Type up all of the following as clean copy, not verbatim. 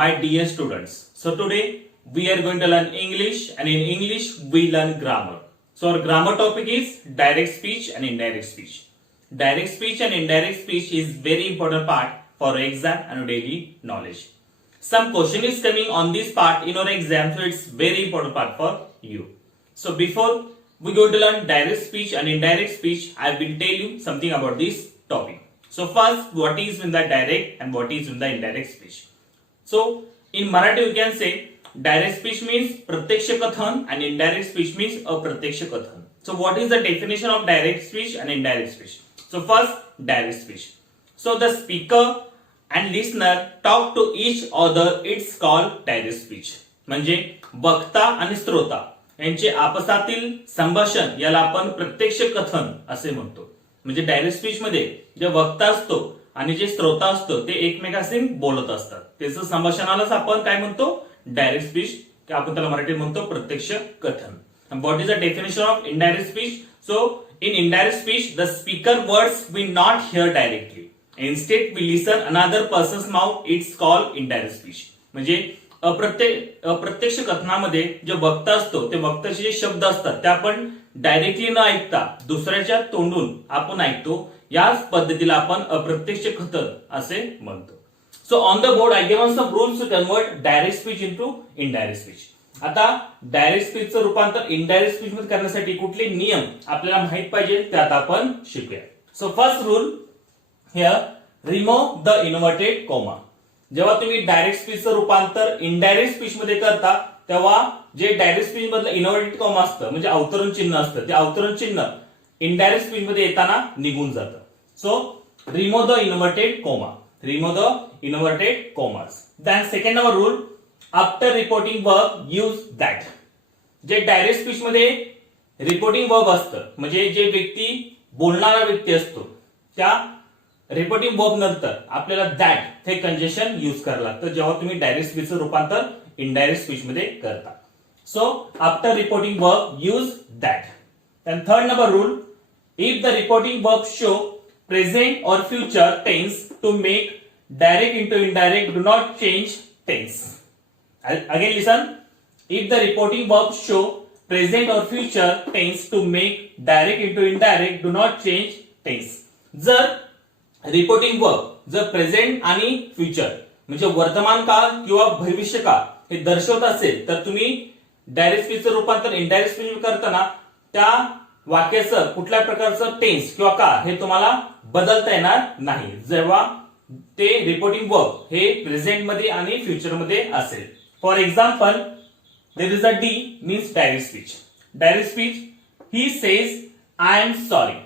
my dear students. So today we are going to learn English, and in English we learn grammar. So our grammar topic is direct speech and indirect speech. Direct speech and indirect speech is very important part for exam and daily knowledge. Some question is coming on this part in our exam, so it's very important part for you. So before we go to learn direct speech and indirect speech, I will tell you something about this topic. So first, what is in the direct and what is in the indirect speech? So in Marathi you can say direct speech means प्रत्यक्ष कथन and indirect speech means अप्रत्यक्ष कथन. So what is the definition of direct speech and indirect speech? So first, direct speech. So the speaker and listener talk to each other, it's called direct speech. म्हणजे वक्ता आणि श्रोता यांचे आपसातील संभाषण याला आपण प्रत्यक्ष कथन असे म्हणतो. म्हणजे डायरेक्ट स्पीच मध्ये जे वक्ता असतो आणि जे श्रोता असतो ते एकमेकांशी बोलत असतात, त्याचं संभाषणालाच आपण काय म्हणतो, डायरेक्ट स्पीच, की आपण त्याला मराठीत म्हणतो प्रत्यक्ष कथन. What is the definition of indirect speech? So in indirect speech the speaker words we not hear directly, instead we listen another person's mouth, it's called indirect speech. म्हणजे अप्रत्यक्ष कथनामध्ये जे वक्ता असतो ते वक्त्याचे जे शब्द असतात ते आपण डायरेक्टली न ऐकता दुसऱ्याच्या तोंडून आपण ऐकतो, याच पद्धतीला आपण अप्रत्यक्ष कथन असे म्हणतो. So on the board I given some rules to convert direct speech into indirect speech. आता डायरेक्ट स्पीचचं रूपांतर इनडायरेक्ट स्पीच मध्ये करण्यासाठी कुठले नियम आपल्याला माहित पाहिजे त्यात आपण शिकूया. So first rule here, remove the inverted comma. जेव्हा तुम्ही डायरेक्ट स्पीचचं रूपांतर इनडायरेक्ट स्पीच मध्ये करता तेव्हा जे डायरेक्ट स्पीच मधलं इन्व्हर्टेड कॉमा असतं म्हणजे अवतरण चिन्ह असतं, ते अवतरण चिन्ह इनडायरेक्ट स्पीच मध्ये येताना निघून जातं. So remove the inverted comma, remove the inverted commas. Then second number rule, after reporting verb use that. जे डायरेक्ट स्पीच मध्ये रिपोर्टिंग वर्ब असतं म्हणजे जे व्यक्ती बोलणारा व्यक्ती असतो त्या रिपोर्टिंग वर्ब नंतर आपल्याला दॅट हे कंजेशन यूज करायला लागतं जेव्हा तुम्ही डायरेक्ट स्पीचचं रूपांतर इनडायरेक्ट स्पीच मध्ये करता. So after reporting verb use that. Then third number rule, if the reporting verb show present or future tense to make direct into indirect, do not change tense. Again listen, if the reporting verb show present or future tense to make direct into indirect, do not change tense. जर reporting verb जर present आणि future म्हणजे वर्तमान काळ किंवा भविष्य काळ हे दर्शवत असेल तर तुम्ही डायरेक्ट स्पीचचं रूपांतर इनडायरेक्ट स्पीच करताना त्या वाक्याचं कुठल्या प्रकारचं टेन्स किंवा काळ हे तुम्हाला बदलता येणार नाही जेव्हा ते रिपोर्टिंग वर्ब हे प्रेझेंट मध्ये आणि फ्युचर मध्ये असेल. For example, there is a D means direct speech. Direct speech, he says I am sorry.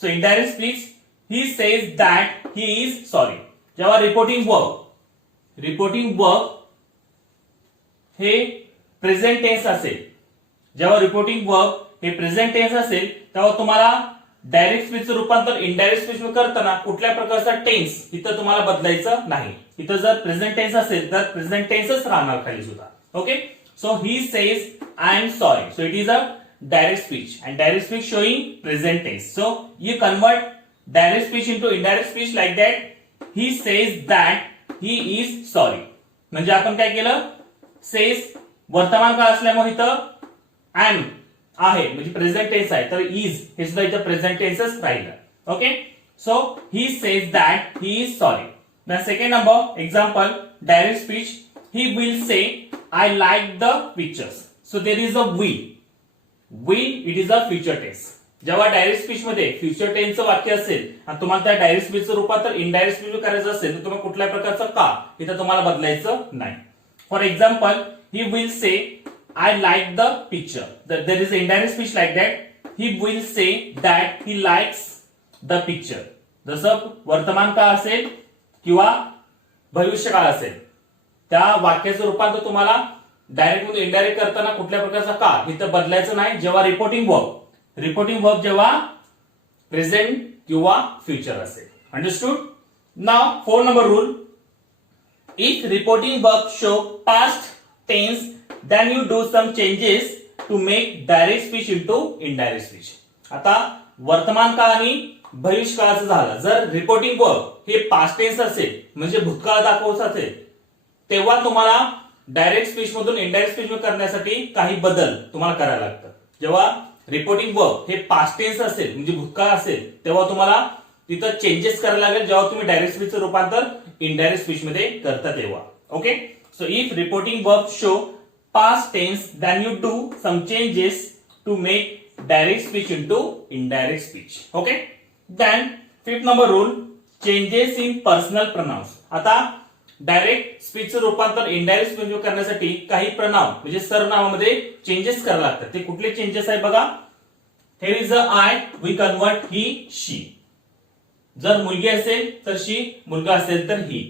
So indirect speech, he says that he is sorry. जेव्हा रिपोर्टिंग वर्ब हे present tense असेल, जेव्हा reporting verb हे present tense असेल तेव्हा तुम्हाला direct स्पीचचं रूपांतर इनडायरेक्ट स्पीच मध्ये करताना कुठल्या प्रकारचा टेन्स इथं तुम्हाला बदलायचं नाही. इथं जर प्रेझेंट टेन्स असेल तर प्रेझेंट टेन्सच राहणार खाली सुद्धा. Okay, so he says I am sorry. So it is a direct speech and direct speech showing present tense. So you convert direct speech into indirect speech like that. He says that he is sorry. म्हणजे आपण काय केलं, says वर्तमान काळ असल्यामुळे इथं am आहे म्हणजे प्रेझेंट टेन्स आहे, तर is हे सुद्धा इथं प्रेझेंट टेन्सच राहिलं. Okay, so he says that he is sorry. Now second number example, direct speech, he will say I like the pictures. So there is a will, it is a future tense. जेव्हा direct speech मध्ये future टेन्सचं वाक्य असेल आणि तुम्हाला त्या direct स्पीचचं रूपांतर indirect speech करायचं असेल तर तुम्हाला कुठल्या प्रकारचं का इथं तुम्हाला बदलायचं नाही. For example, he will say I like the picture. There is indirect speech like that. He will say that he likes the picture. जसं वर्तमान काळ असेल किंवा भविष्य काळ असेल त्या वाक्याचं रूपांतर तुम्हाला डायरेक्ट मध्ये इनडायरेक्ट करताना कुठल्या प्रकारचा का इथं बदलायचं नाही जेव्हा रिपोर्टिंग वर्ब जेव्हा प्रेझेंट किंवा फ्युचर असेल. Understood? Now four number rule, if reporting verb show past tense then you do some changes to make direct speech into indirect speech. आता वर्तमान काळ आणि भविष्य काळाचं झालं, जर रिपोर्टिंग वर्ब हे पास्ट टेन्स असेल म्हणजे भूतकाळ दाखवत असेल तेव्हा तुम्हाला डायरेक्ट स्पीच मधून इनडायरेक्ट स्पीच करण्यासाठी काही बदल तुम्हाला करायला लागतात. जेव्हा रिपोर्टिंग वर्ब हे पास्ट टेन्स असेल म्हणजे भूतकाळ असेल तेव्हा तुम्हाला तिथं चेंजेस करायला लागेल जेव्हा तुम्ही डायरेक्ट स्पीचचं रूपांतर इनडायरेक्ट स्पीच मध्ये करता तेव्हा. Okay, so if reporting verb show past tense then you do some changes to make direct speech into indirect speech. Okay, then fifth number rule, changes in personal pronouns. आता direct स्पीचचं रूपांतर indirect speech करण्यासाठी काही प्रनाम म्हणजे सरनामामध्ये changes करावे लागतात. ते कुठले चेंजेस आहे बघा. here is a I, we convert he she. जर मुलगी असेल तर शी, मुलगा असेल तर he.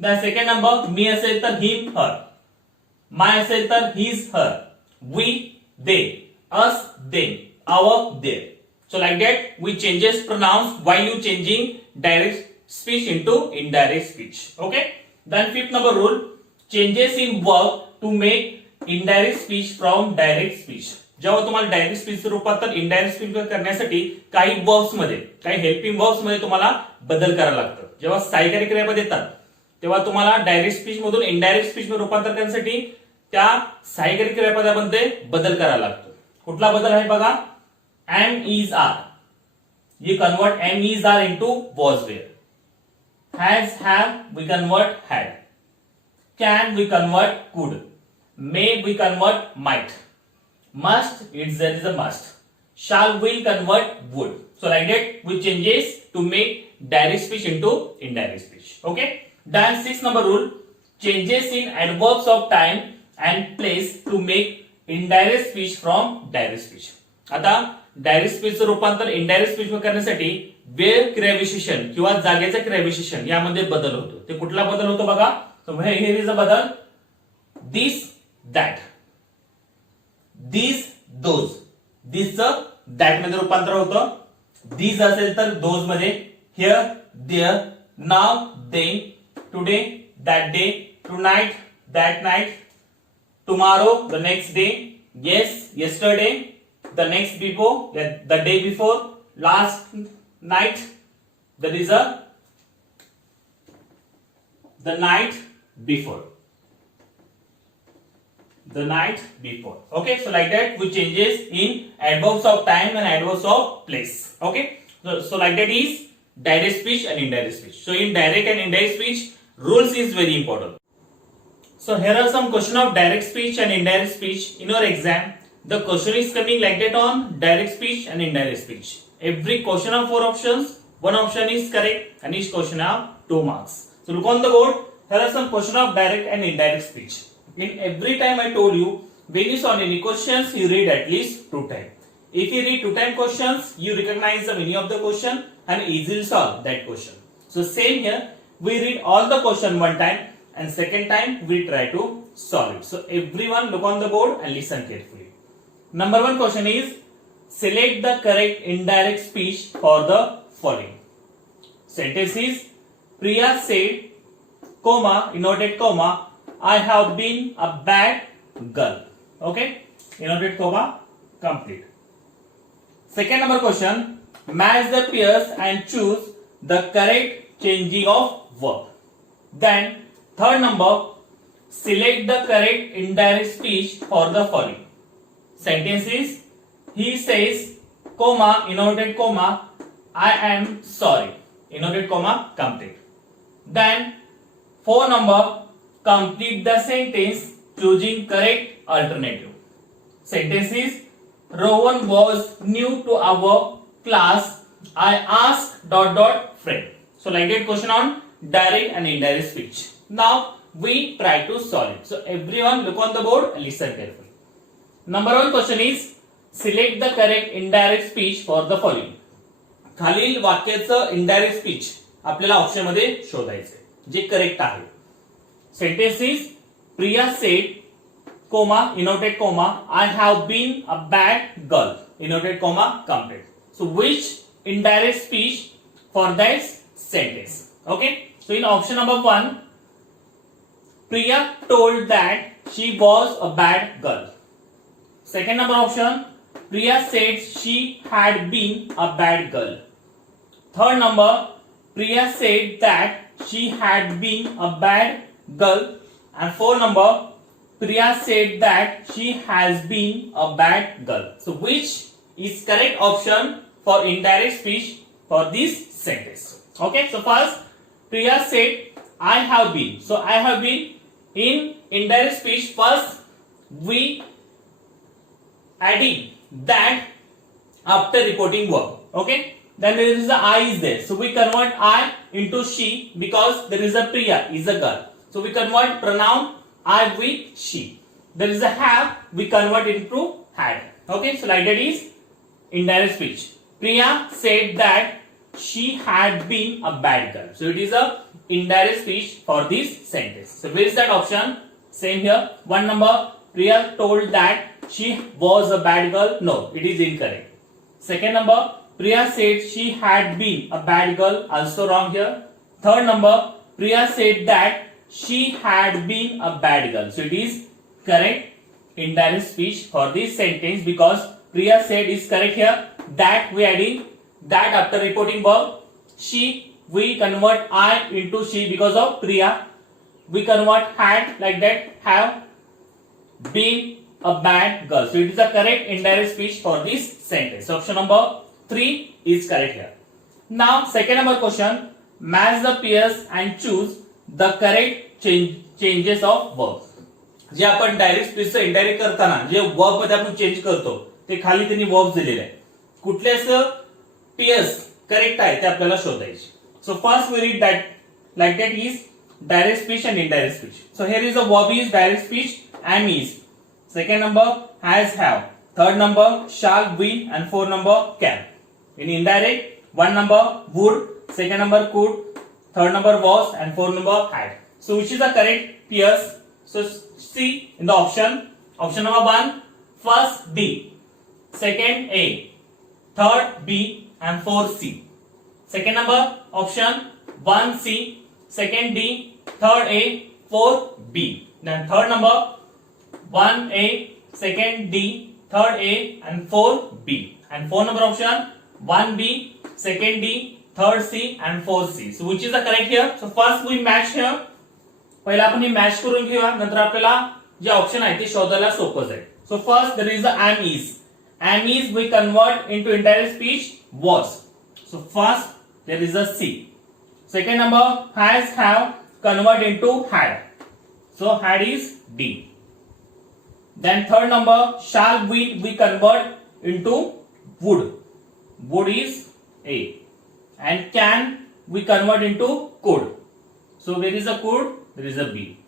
The second number, me असेल तर हिम हर, माय असेल तर his her, we they, us them, our their. So like that we changes pronouns while you changing direct speech into indirect speech. Okay, then fifth number rule, changes in verb to make indirect speech from direct speech. जेव्हा तुम्हाला direct speech रूपांतर indirect speech करण्यासाठी काही verbs मध्ये, काही helping verbs मध्ये तुम्हाला बदल करायला लागतं. जेव्हा सहाय्यकारी क्रियापद येतात तेव्हा तुम्हाला डायरेक्ट स्पीच मधून इनडायरेक्ट स्पीच मध्ये रूपांतर करण्यासाठी त्या सहाय्यकारी क्रियापदामध्ये बदल करायला लागतो. कुठला बदल आहे बघा. am is are, you convert am is are into was were. has have we convert had. can we convert could. may we convert might. must it's there is a must. shall will convert would. So like that we changes to make direct speech into indirect speech. Okay, then sixth number rule, changes in adverbs of time and place to make indirect speech from direct speech. आता direct स्पीचचं रूपांतर indirect speech करण्यासाठी वेळ क्रियाविशेषण किंवा जागेचं क्रियाविशेषण यामध्ये बदल होतो. ते कुठला बदल होतो बघा. सो हिअर इज अ बदल. दिस दॅट, दिस दोज, दिसचं दॅट मध्ये रूपांतर होतं. दिस असेल तर दोज मध्ये. Here there, now then, today that day, tonight that night, tomorrow the next day, yes yesterday, the next before, the day before, last night, that is the night before. The night before. Okay, so like that we changes in adverbs of time and adverbs of place. Okay, so like that is direct speech and indirect speech. So in direct and indirect speech, rules is very important. So here are some question of direct speech and indirect speech in your exam. The question is coming like that on direct speech and indirect speech. Every question of 4 options, one option is correct and each question have 2 marks. So look on the board. Here are some question of direct and indirect speech. In every time I told you, when you solve any questions, you read at least 2 times. If you read 2 times questions, you recognize the meaning of the question and easily solve that question. So same here, we read all the question 1 time and second time we try to solve it. So everyone look on the board and listen carefully. Number 1 question is, select the correct indirect speech for the following. Sentence is, Priya said, comma, inverted comma, I have been a bad girl. Okay, inverted comma, complete. Second number question, match the pairs and choose the correct changing of verb. Then third number, select the correct indirect speech for the following. Sentence is, he says, comma, inverted comma, I am sorry, inverted comma, complete. Then 4 number, complete the sentence choosing correct alternative. Sentence is, Rowan was new to our class, I asked ... friend. So like that question on direct and indirect speech. Now we try to solve it. So everyone look on the board and listen carefully. Number 1 question is, select the correct indirect speech for the following. खालील वाक्याचं indirect speech आपल्याला option मध्ये शोधायचे जे correct आहे. Sentence is, Priya said, comma, inverted comma, I have been a bad girl, inverted comma, complete. So which indirect speech for that sentence? Okay, so in option number 1, Priya told that she was a bad girl. Second number option, Priya said she had been a bad girl. Third number, Priya said that she had been a bad girl. and 4 number, Priya said that she has been a bad girl. So which is correct option for indirect speech for this sentence? Okay, so first Priya said I have been. So I have been in indirect speech. First we adding that after reporting verb. Okay, then there is the I is there. So we convert I into she because there is a Priya is a girl. So we convert pronoun I with she. There is a have, we convert into had. Okay, so like that is indirect speech. Priya said that she had been a bad girl. So it is a indirect speech for this sentence. So where is that option? Same here. 1 number, Priya told that she was a bad girl. No, it is incorrect. Second number, Priya said she had been a bad girl. Also wrong here. Third number, Priya said that she had been a bad girl. So it is correct indirect speech for this sentence because Priya said is correct here. That we adding that after reporting verb. She, we convert I into she because of Priya. We convert had like that, have been a bad girl. So it is a correct indirect speech for this sentence. So option number 3 is correct here. Now second number question, match the pairs and choose the correct changes of verb. जे आपण direct speech indirect करताना जे verb मध्ये आपण change करतो ते खाली त्यांनी verb दिलेले आहे. कुठल्याच पेयर्स करेक्ट आहे ते आपल्याला शोधायचे. So first we read that like that is direct speech and indirect speech. So here is a verb is direct speech am is. Second number has have. Third number shall will and 4 number can. In indirect 1 number would, second number could, third number was and 4 number had. So which is the correct pairs? So see in the option. Option number 1, first D, second A, third B and 4 C. Second number option 1 C, second D, third A, 4 B. Then third number 1 A, second D, third A and 4 B. And 4 number option 1 B, second D, third C and 4 C. So which is the correct here? So first we match here. पहिला आपण हे match करून घेऊया, नंतर आपल्याला जे option आहे ते शोधायला सोपं जाईल. So first there is the am is. Am is we convert into indirect speech was. So first there is a C. Second number has have convert into had. So had is D. Then third number shall we convert into would. Would is A. And can we convert into could. So there is a could, there is a B.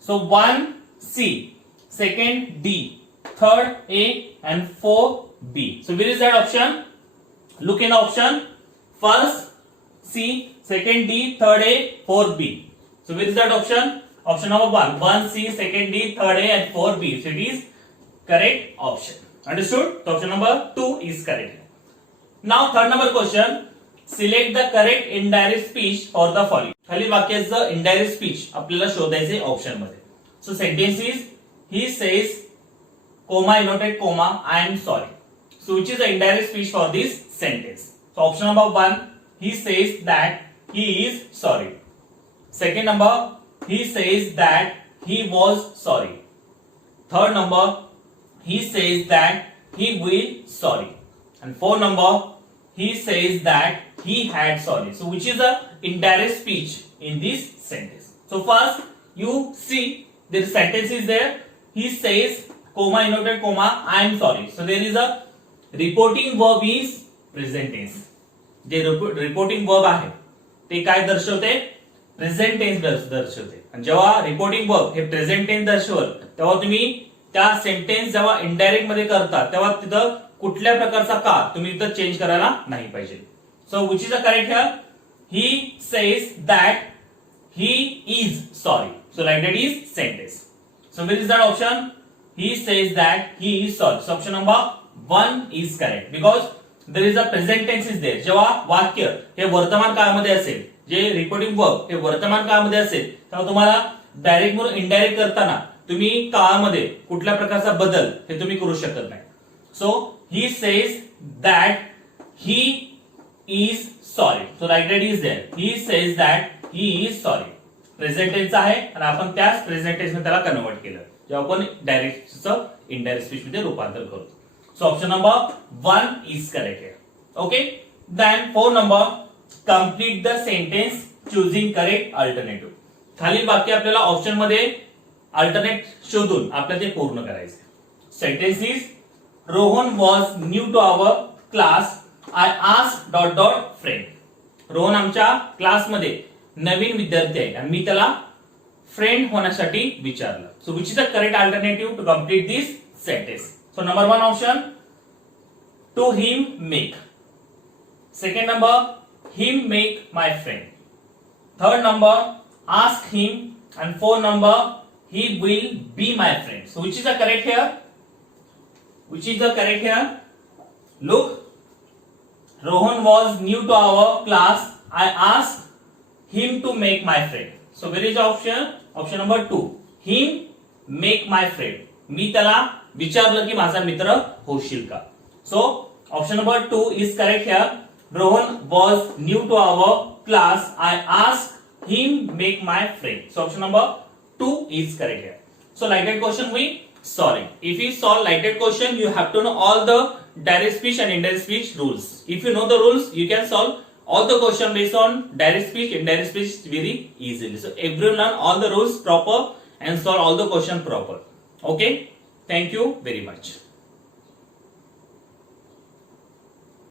So 1 C, second D, third A and 4 B. So where is that option? Look in the option. First C, second D, third A, 4 B. So where is that option? Option number 1 C, second D, third A and 4 B. So it is correct option. Understood? So option number 2 is correct. Now third number question. Select the correct indirect speech for the following. खाली वाक्याचं indirect speech आपल्याला शोधायचे option मध्ये. So sentence is he says comma annotated comma I am sorry. So which is the indirect speech for this sentence? So option number 1, he says that he is sorry. Second number, he says that he was sorry. Third number, he says that he will sorry. And 4 number, he says that he had sorry. So which is the indirect speech in this sentence? So first you see the sentence is there. He says comma annotated comma I am sorry. So there is a reporting verb is present tense. J reporting verb आहे ते काय दर्शवते? Present tense दर्शवते. आणि जेव्हा reporting verb हे present tense दर्शवल तेव्हा तुम्ही त्या सेंटेन्स जेव्हा इनडायरेक्ट मध्ये करता तेव्हा तिथं कुठल्या प्रकारचा का तुम्ही इथं चेंज करायला नाही पाहिजे. So which is the correct here? He says that he is sorry. So like that is sentence. So which is that option? He says that he is sorry. So option number 1 is correct because there is a present tense is there. जेव्हा वाक्य हे वर्तमान काळामध्ये असेल, जे reporting verb हे वर्तमान काळामध्ये असेल तेव्हा तुम्हाला डायरेक्ट म्हणून इनडायरेक्ट करताना तुम्ही काळामध्ये कुठल्या प्रकारचा बदल हे तुम्ही करू शकत नाही. So he says that he is sorry. So like that is there. He says that he is sorry. Present टेन्सचा आहे आणि आपण त्याच प्रेझेंट टेन्स मध्ये त्याला कन्वर्ट केलं, जेव्हा आपण डायरेक्टचं इनडायरेक्ट स्पीच मध्ये रूपांतर करतो. So option number 1 is correct here. Okay, then 4 number, complete the sentence choosing correct alternative. खालील वाक्य आपल्याला ऑप्शन मध्ये अल्टरनेट शोधून आपल्याला ते पूर्ण करायचे. Sentence is, Rohan was new to our class, I asked dot dot friend. Rohan आमच्या क्लासमध्ये नवीन विद्यार्थी आहे आणि मी त्याला फ्रेंड होण्यासाठी विचारलं. So which is the correct alternative to complete this sentence? So number 1 option, to him make. Second number, him make my friend. Third number, ask him. And 4 number, he will be my friend. So which is the correct here? Which is the correct here? Look, Rohan was new to our class. I asked him to make my friend. So where is the option? Option number 2. Him make my friend. मी त्याला विचारलं की माझा मित्र होशील का? So option number 2 is correct here. Rohan was new to our class. I asked him make my friend. So option number 2 is correct here. So like that question we solving. If you solve like that question, you have to know all the direct speech and indirect speech rules. If you know the rules, you can solve all the question based on direct speech, indirect speech very easily. So everyone learn all the rules proper and solve all the question proper. Okay? Thank you very much.